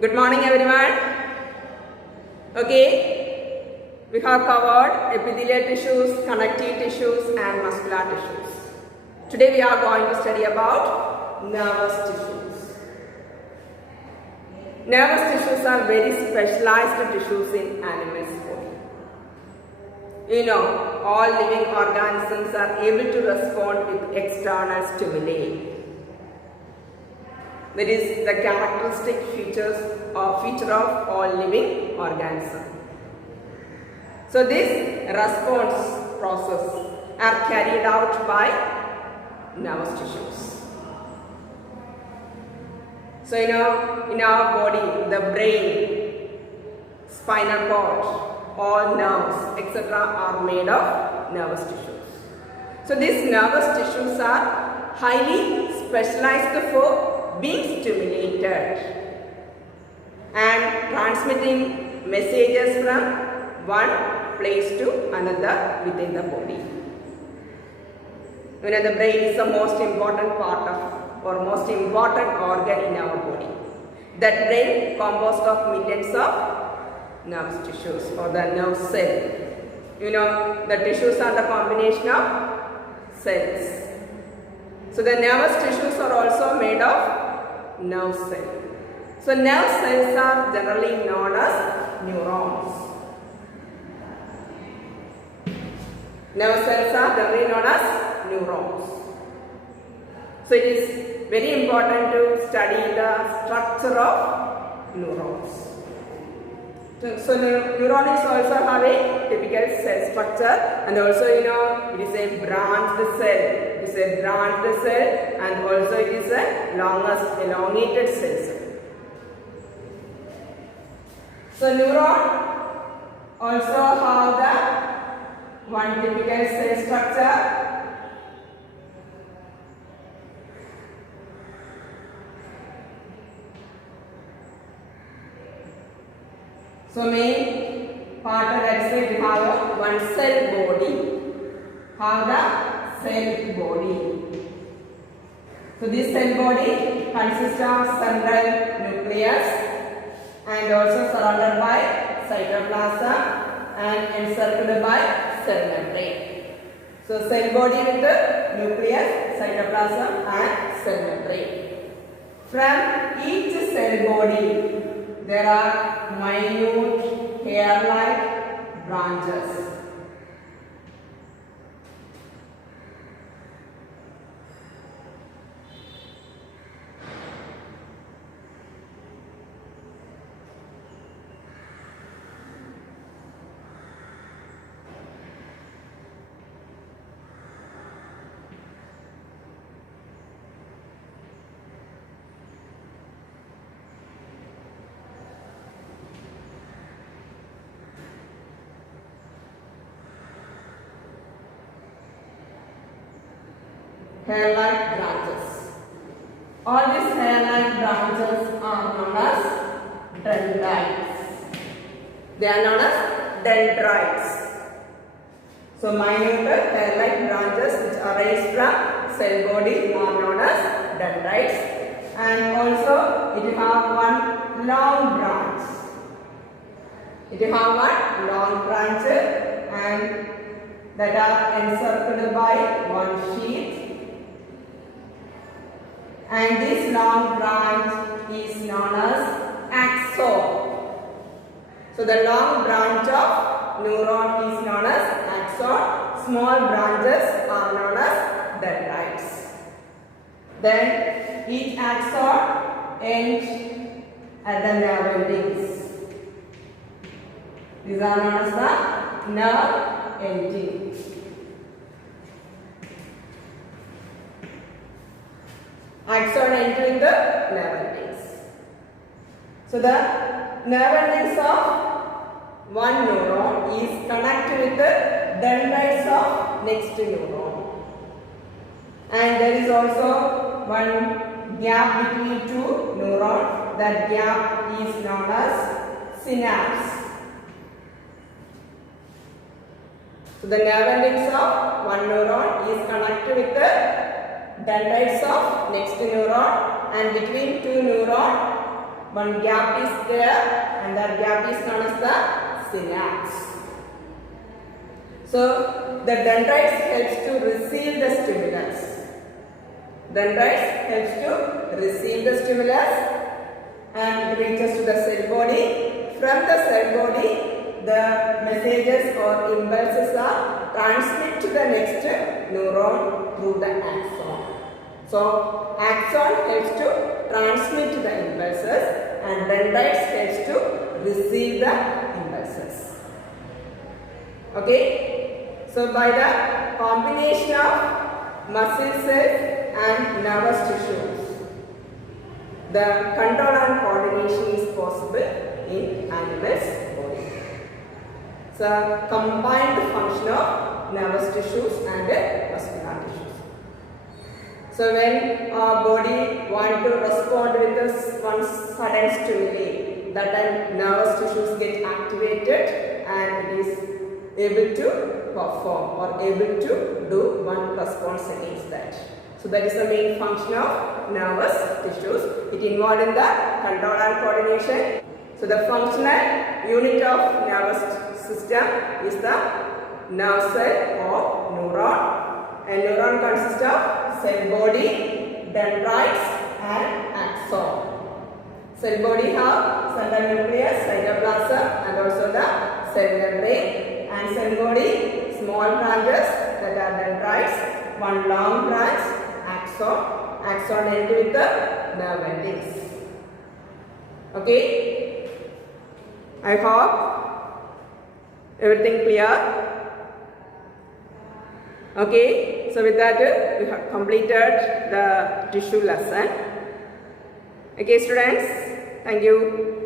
Good morning everyone. Okay, we have covered epithelial tissues, connective tissues and muscular tissues. Today we are going to study about nervous tissues. Nervous tissues are very specialized tissues in animals' body. You know, all living organisms are able to respond with external stimuli. That is the characteristic feature of all living organisms. So this response process are carried out by nervous tissues. So in our body, the brain, spinal cord, all nerves, etc. are made of nervous tissues. So these nervous tissues are highly specialized for being stimulated and transmitting messages from one place to another within the body. You know, the brain is the most important part of or most important organ in our body. That brain composed of millions of nerve tissues or the nerve cell. You know, the tissues are the combination of cells. So the nervous tissues are also made of nerve cells. So nerve cells are generally known as neurons. Nerve cells are generally known as neurons. So it is very important to study the structure of neurons. So neuron is also have a typical cell structure, and also it is a branched cell. It is a branched cell, and also it is a elongated cell. So neuron also have the one typical cell structure. So main part of that is we have a one cell body. Have the cell body. So this cell body consists of central nucleus and also surrounded by cytoplasm and encircled by cell membrane. So cell body with the nucleus, cytoplasm and cell membrane. From each cell body there are minute hair-like branches. Hair-like branches. All these hair-like branches are known as dendrites. They are known as dendrites. So minute hair-like branches which arise from cell body are known as dendrites. And also it have one long branch. It have one long branch and that are encircled by one sheath. And this long branch is known as axon. So the long branch of neuron is known as axon. Small branches are known as dendrites. Then each axon ends at the nerve endings. These are known as the nerve endings. Axon entering the nerve endings. So the nerve endings of one neuron is connected with the dendrites of next neuron. And there is also one gap between two neurons. That gap is known as synapse. So the nerve endings of one neuron is connected with the dendrites of next neuron, and between two neurons one gap is there, and that gap is known as the synapse. So the dendrites helps to receive the stimulus. Dendrites helps to receive the stimulus and reaches to the cell body. From the cell body, the messages or impulses are transmitted to the next neuron through the axon. So axon helps to transmit the impulses and dendrites helps to receive the impulses. Okay. So by the combination of muscle cells and nervous tissues, the control and coordination is possible in animals' body. It's a combined function of nervous tissues and muscular tissues. So when our body wants to respond with this one sudden stimuli, that time nervous tissues get activated and it is able to perform or able to do one response against that. So that is the main function of nervous tissues. It involved in the control and coordination. So the functional unit of nervous system is the nerve cell or neuron. A neuron consists of cell body, dendrites and axon. Cell body have central nucleus, cytoplasm and also the cell membrane. And cell body, small branches that are dendrites, one long branch, axon end with the nerve endings. Okay, I hope everything clear. Okay, so with that we have completed the tissue lesson. Okay students, thank you.